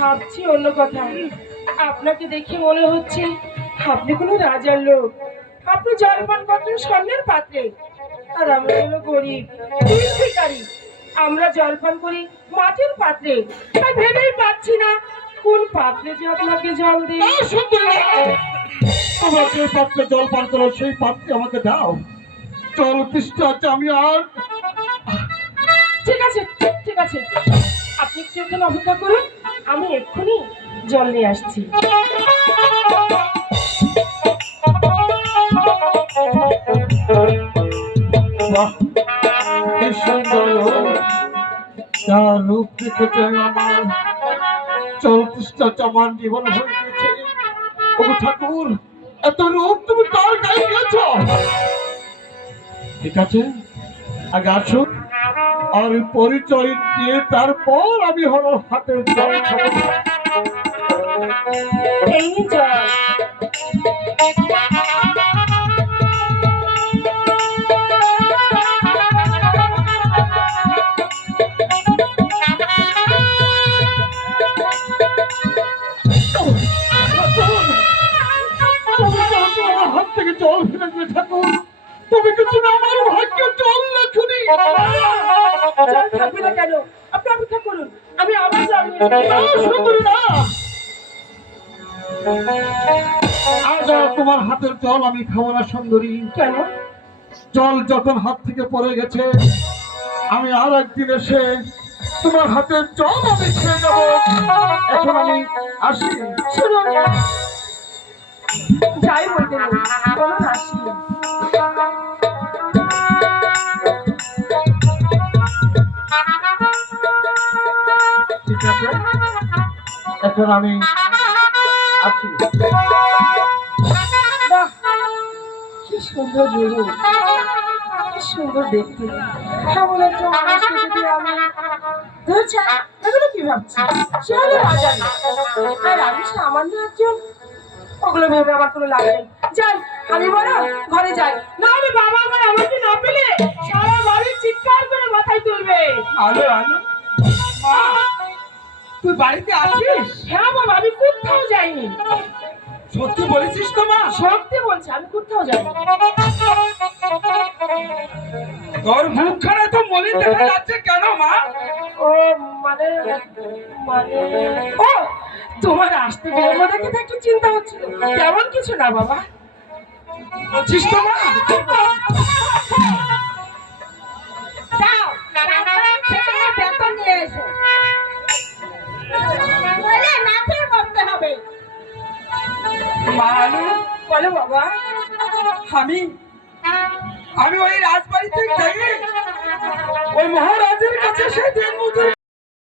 ভাবছি অন্য কথা। আপনাকে দেখে মনে হচ্ছে আপনি কোনো রাজার লোক। আপনি জলপান পাত্র স্বর্ণের পাত্রে। আর আমরা হলো গরিব আমরা জলপান করি মাটির পাত্রে। তাই ভেবেই পাচ্ছি না কোন পাত্রে যে আপনাকে জল দিই। তোমার যে পাত্রে জল পান করো সেই পাত্রে আমাকে দাও। জল তৃষ্ণা আছে আমি আর ঠিক আছে ঠিক আছে। আপনি একটু ওখানে অপেক্ষা করুন। আমি এক্ষুনি জল নিয়ে আসছি। আমার গেছে। ঠাকুর তুমি দিয়েছ? ঠিক আছে আগে আসুন। আর পরিচয় দিয়ে তারপর আমি হলো হাতের জল কেন? আপনি অপেক্ষা করুন। আমি আবার না। আজ তোমার হাতের জল আমি খাব না সুন্দরী। কেন? জল যখন হাত থেকে পড়ে গেছে আমি আর একদিন এসে তোমার হাতের জল আমি খেয়ে যাব এখন আমি আসি। শুনুন। যাই বলতে আসি আছে এখন আমি আসি কি সুন্দর রূপ কি সুন্দর দেখতে। এমন একটা মানুষকে যদি আমি ধরছি এগুলো কি ভাবছি সে হলো রাজা না। আর আমি সামান্য একজন ওগুলো ভেবে আমার কোনো লাভ নেই। যাই আমি বলো ঘরে যাই। না হলে বাবা আমার আমাকে না পেলে সারা বাড়ি চিৎকার করে মাথায় তুলবে। আলো আলো মা! তুই বাড়িতে আছিস হ্যাঁ বাবা আমি কোথাও যাইনি। সত্যি বলেছিস তো মা। সত্যি বলছি আমি কোথাও যাইনি। তোর মুখখানে তো মলিন দেখা যাচ্ছে কেন মা? ও মানে মানে ও তোমার আসতে বিলম্ব দেখে তো একটু চিন্তা হচ্ছিল। তেমন কিছু না বাবা। বলছিস তো মা। বলে বাবা। আমি আমি ওই রাজবাড়ি থেকে। ওই মহারাজের কাছে সে